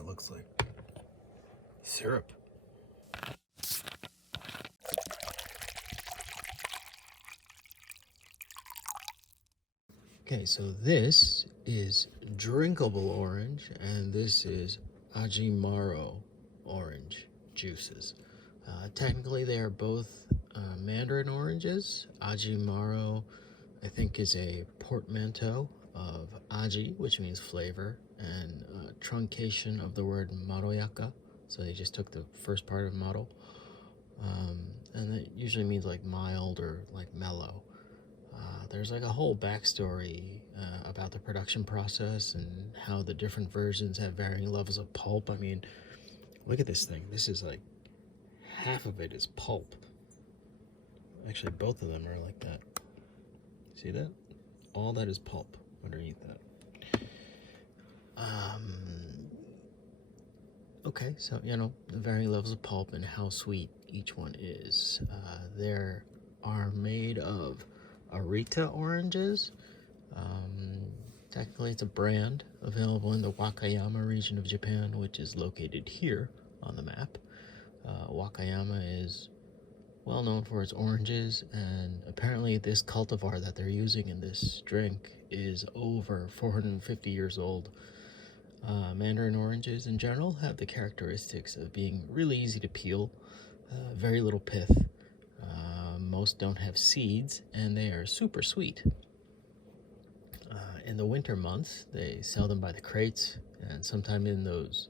that looks like. Syrup. Okay, so this is drinkable orange, and this is Ajimaro orange juices. Technically, they are both mandarin oranges. Ajimaro, I think, is a portmanteau of aji, which means flavor, and truncation of the word maroyaka. So they just took the first part of maro, and it usually means like mild or like mellow. There's like a whole backstory about the production process and how the different versions have varying levels of pulp. I mean, look at this thing. This is like half of it is pulp. Actually, both of them are like that. See that? All that is pulp underneath that. Okay, so the varying levels of pulp and how sweet each one is. There are made of Arita oranges. Technically, it's a brand available in the Wakayama region of Japan, which is located here on the map. Wakayama is well known for its oranges, and apparently this cultivar that they're using in this drink is over 450 years old. Mandarin oranges in general have the characteristics of being really easy to peel, very little pith. Most don't have seeds, and they are super sweet. In the winter months, they sell them by the crates, and sometimes in those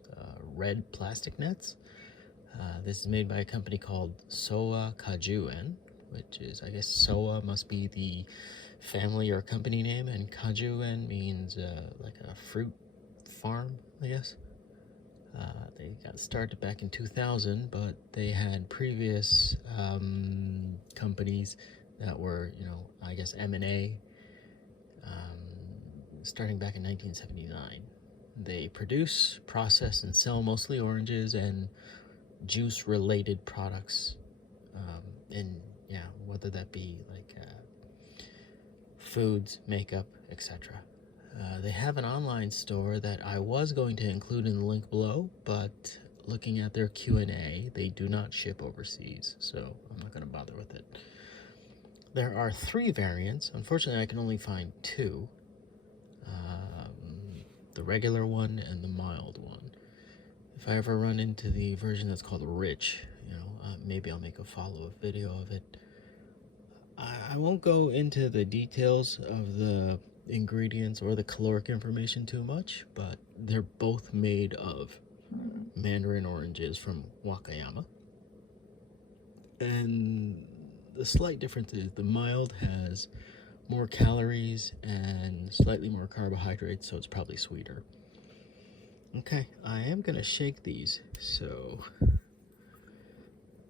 red plastic nets. This is made by a company called Sowa Kajuen, which is, I guess, Sowa must be the family or company name, and Kajuen means like a fruit farm, I guess. They got started back in 2000, but they had previous companies that were, I guess M&A, starting back in 1979. They produce, process, and sell mostly oranges and juice-related products, and whether that be like foods, makeup, etc. They have an online store that I was going to include in the link below, but looking at their Q&A, they do not ship overseas, so I'm not going to bother with it. There are 3 variants. Unfortunately, I can only find 2. The regular one and the mild one. If I ever run into the version that's called Rich, maybe I'll make a follow-up video of it. I won't go into the details of the ingredients or the caloric information too much, but they're both made of mandarin oranges from Wakayama. And the slight difference is the mild has more calories and slightly more carbohydrates, so it's probably sweeter. Okay, I am gonna shake these so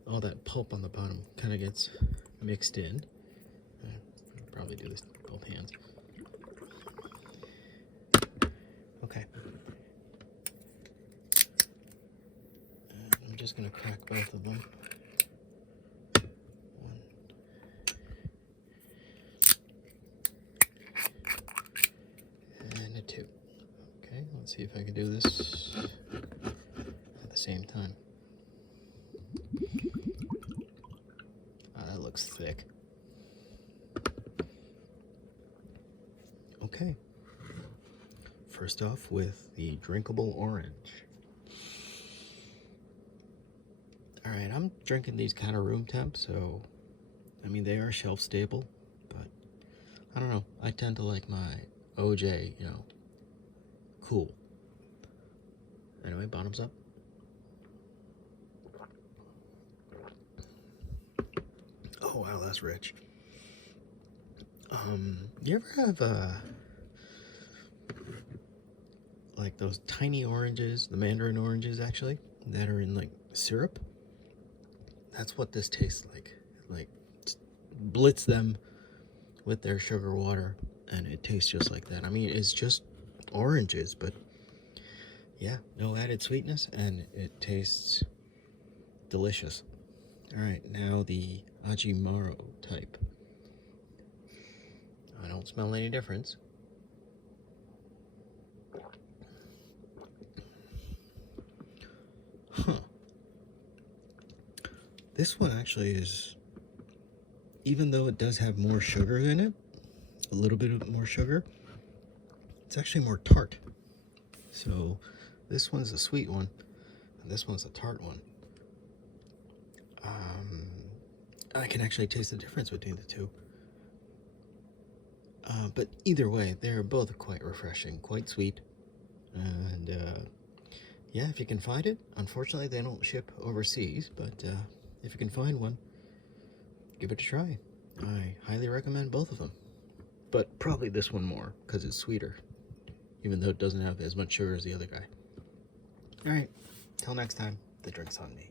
all that pulp on the bottom kind of gets mixed in. I'll probably do this with both hands. Okay. And I'm just gonna crack both of them. And a 2. Okay, let's see if I can do this at the same time. That looks thick. Okay. First off with the drinkable orange. Alright, I'm drinking these kind of room temp, so I mean they are shelf stable, but I don't know. I tend to like my OJ, cool. Anyway, bottoms up. Oh wow, that's rich. You ever have like those tiny oranges, the mandarin oranges actually, that are in like syrup? That's what this tastes like. Like blitz them with their sugar water and it tastes just like that. I mean, it's just oranges, but yeah, no added sweetness, and it tastes delicious. All right, now the Ajimaro type. I don't smell any difference. This one actually is, even though it does have more sugar in it, a little bit more sugar, it's actually more tart. So this one's a sweet one, and this one's a tart one. I can actually taste the difference between the two. But either way, they're both quite refreshing, quite sweet. And yeah, if you can find it, unfortunately they don't ship overseas, but if you can find one, give it a try. I highly recommend both of them. But probably this one more, because it's sweeter, even though it doesn't have as much sugar as the other guy. Alright, till next time, the drink's on me.